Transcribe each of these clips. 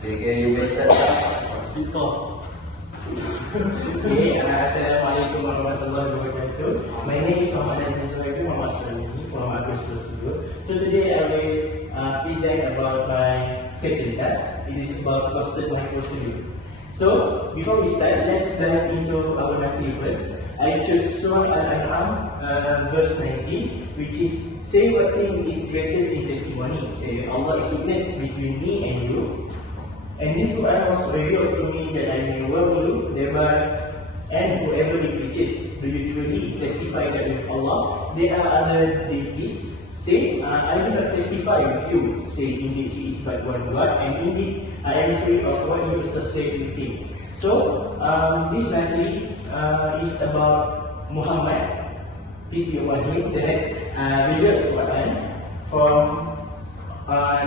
Okay, you may start. Okay, Assalamualaikum warahmatullahi wabarakatuh. My name is Nazmi from Agus Studio. So today I will present about my second task. It is about custom micro studio. So before we start, let's dive into our Nakli first. I chose Surah Al-An'am verse 90, which is say what thing is greatest in testimony. Say Allah is witness between me and you. And this Quran was revealed to me that I may well do, thereby, and whoever it preaches, do you truly testify that with Allah there are other deities? Say, I do not testify with you. Say, indeed He is but one God, and indeed I am free of what you associate with Him. So, this likely is about Muhammad, peace be upon him, that revealed the Quran from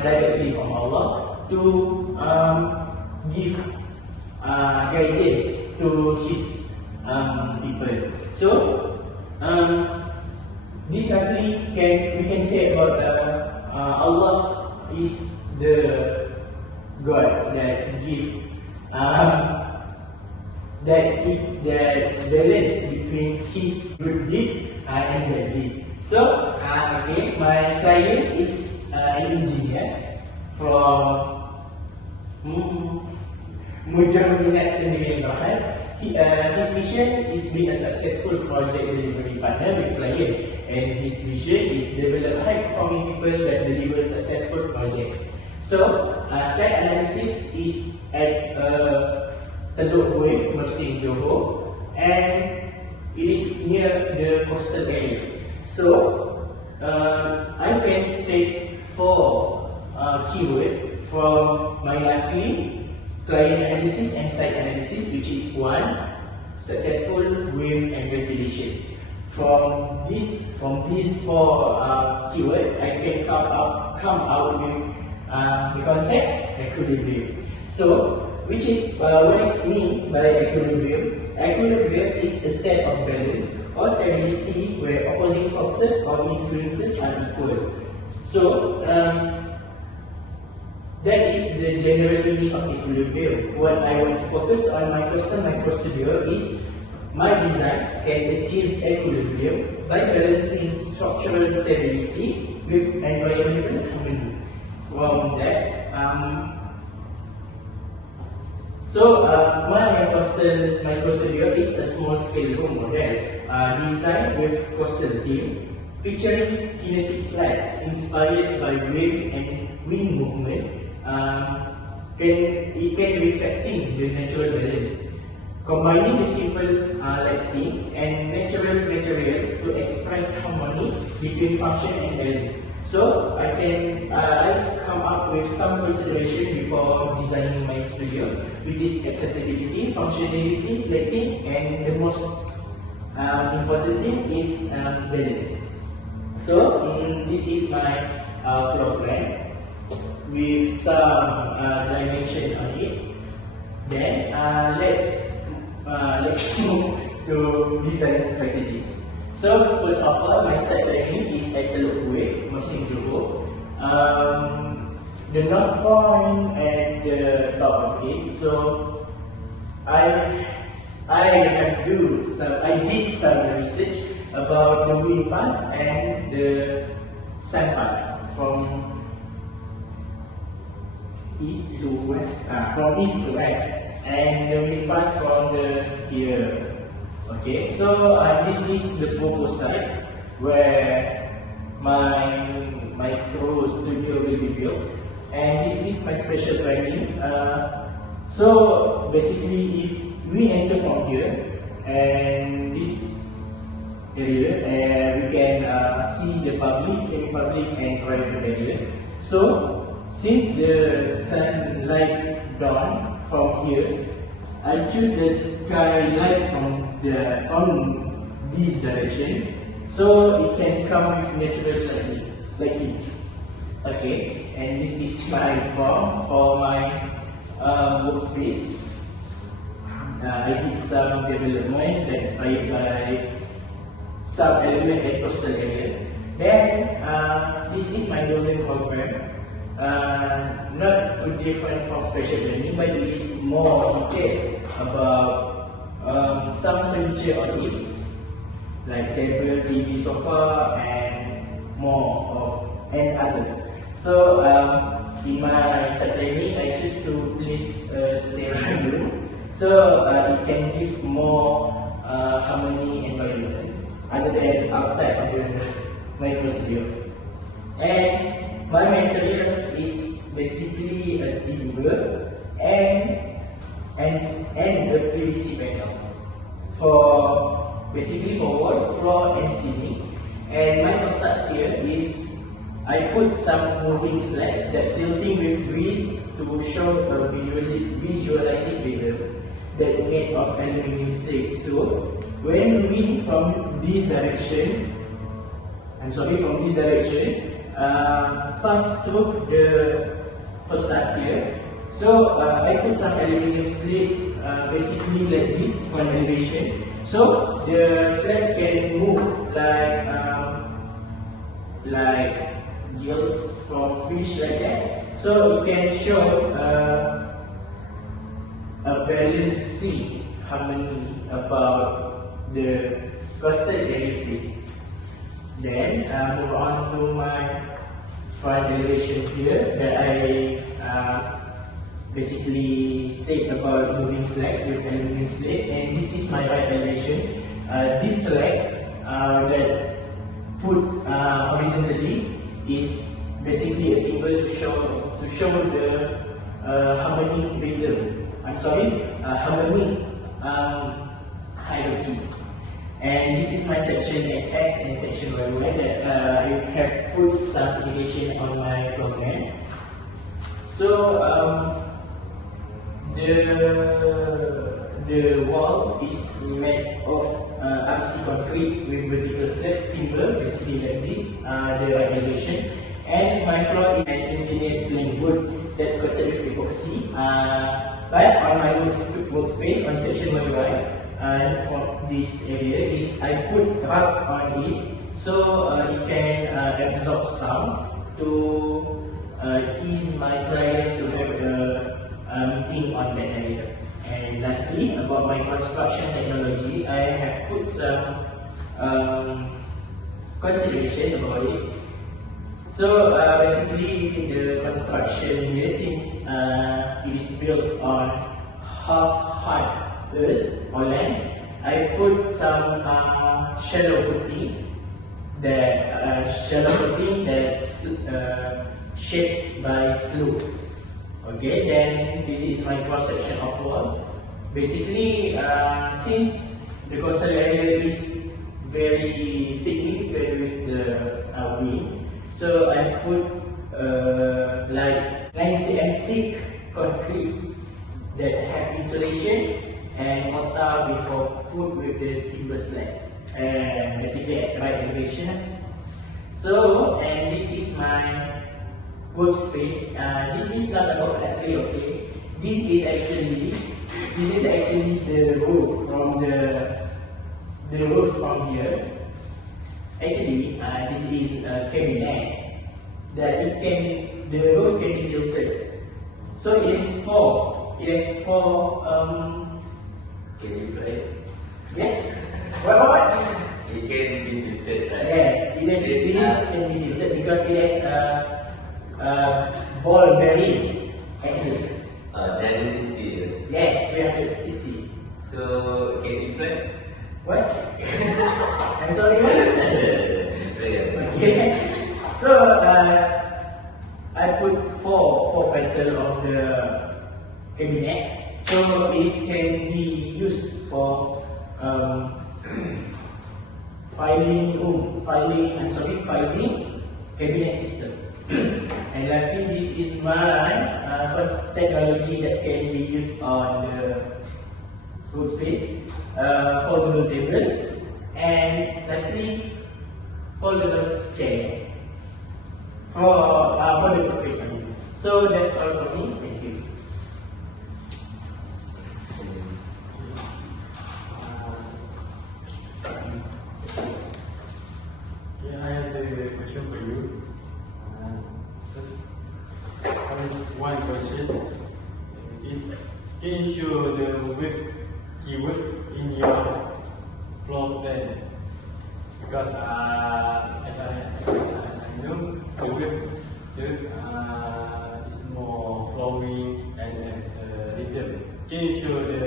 directly from Allah to give guidance to his people. So this country we can say about Allah is the God that give that balance between his good deed and bad deed. So okay, my client is an engineer from Minat sendiri Bahar. His mission is be a successful project delivery partner with client, and his mission is develop high performing people that deliver successful project. So site analysis is at Teluk Buih, Mersing, Johor, and it is near the coastal area. So I can take 4 keywords from my Nakli, client analysis and site analysis, which is 1, successful wave and ventilation. From these 4 keywords, I can come out with the concept equilibrium. So, which is what is mean by equilibrium? Equilibrium is a state of balance or stability where opposing forces or influences are equal. So, that is the general meaning of equilibrium. What I want to focus on my custom micro studio is my design can achieve equilibrium by balancing structural stability with environmental harmony. From that, my custom micro studio is a small scale room model designed with coastal theme, featuring kinetic slides inspired by waves and wind movement. It can reflecting the natural balance, combining the simple lighting and natural materials to express harmony between function and balance. So I come up with some consideration before designing my studio, which is accessibility, functionality, lighting, and the most important thing is balance. So this is my floor plan with some dimension on it. Then let's move to design strategies. So first of all, my site planning is at Teluk Buih, Mersing, Johor. The north point at the top of it. So I did some research about the wind path and the sun path from east to west, and the wind path from the here. Okay, so this is the proposed site where my micro studio will be built, and this is my special training. So basically, if we enter from here and this area, we can see the public, semi-public, and private area. So since the sunlight dawn from here, I choose the skylight from this direction, so it can come with natural lighting. Okay, and this is my form for my workspace. I did some development that inspired by some element at coastal area. Then this is my building program. Not put different from special learning, but it is more detailed about some furniture on it, like table, TV, sofa, and more of and other. So in my subtraining, I choose to place a table so it can give more harmony environment other than outside of the micro studio. And my materials is basically a timber and the PVC panels for basically for wall, floor, and ceiling. And my facade here is I put some moving slats that tilting with grease to show a visualizing rhythm that made of aluminium slate. So when moving from this direction, pass through the facade here. So I put some aluminium slate basically like this on elevation. So the slab can move like gills from fish like that. So it can show a balancing harmony about the coastal area piece. Then move on to my front elevation here that I basically said about moving slats with aluminium slate, and this is my right elevation. These slats that put horizontally is basically a table to show the harmonic rhythm. Harmonic hierarchy. And this is my section XX and section YY that I have put some indication on my floor plan. So the wall is made of RC concrete with vertical slabs, timber, basically like this, the right elevation. And my floor is an engineered plank wood that coated with epoxy. But on my workspace on section YY, for this area is I put rug on it so it can absorb sound to ease my client to have a meeting on that area. And lastly, about my construction technology, I have put some consideration about it. So basically the construction here, since it is built on half hard earth or land, I put some shallow footing that's shaped by slope. Okay, then this is my cross section of wall. Basically, since the coastal area is very significant with the wind, so I put like 9 cm thick concrete that have insulation and mortar before put with the timber slats, and basically at right elevation. So, and this is my workspace. This is not about that way, okay? This is actually the roof from the roof from here. Actually, this is a cabinet that the roof can be tilted. So it has four. Can you play? Yes. What? It can be tilted, right? Yes, it can be tilted because it has ball bearing actually. 360. Yes, 360. So can you play? What? I'm sorry. Okay. So I put four pedal of the cabinet. So this can be used for filing cabinet system. And lastly, this is my technology that can be used on the workspace, foldable table, and lastly, foldable chair for the workspace. So that's all for me. Thank you. I have a question for you. Just one question. can you show the web keywords in your floor plan? Because as I know, the web is more flowing and as written. Can you show the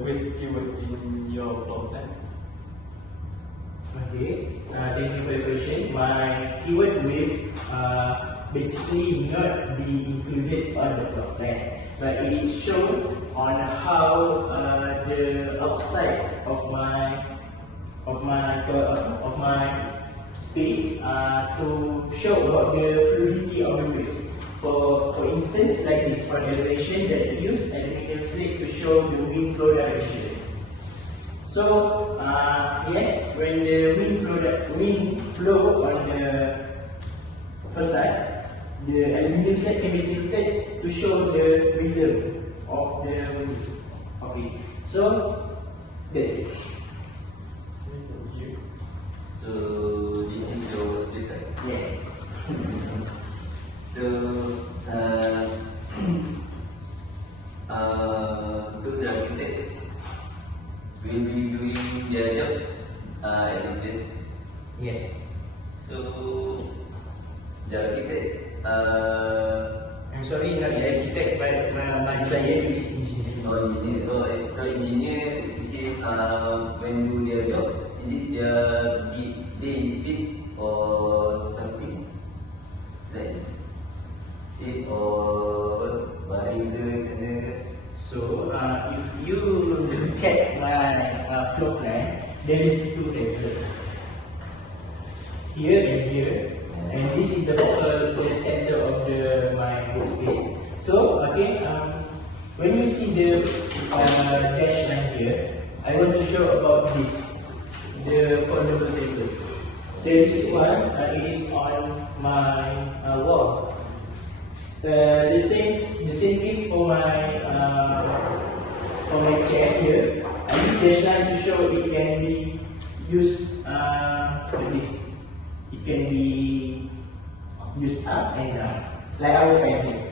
web keyword in your floor plan? Okay, thank you for your question. My keyword waves basically not be included on the floor plan, but it is shown on how the outside of my space to show about the fluidity of the waves. For instance, like this for elevation that we use aluminium slate to show the wind flow direction. So yes, when the wind flow on the facade, the aluminium slate can be tilted to show the rhythm of the wind of it. So that's it. Thank you. So this is your split, right? Yes. So so the architects will be doing their job at this place. Yes. So the architects I'm sorry, not the architect, but my client, which is engineer. or engineer. So engineer is when do their job, is it they sit or something like sit or baring ke macam mana ke? So if you look at my floor plan, there is two levels, here and here, and this is the center of my workspace. So okay, when you see the dash line here, I want to show about this, the foldable tables. There is one, it is on my wall. The same case for my chair here. I use dash line to show it can be used like this. It can be used up and down, like our pen here.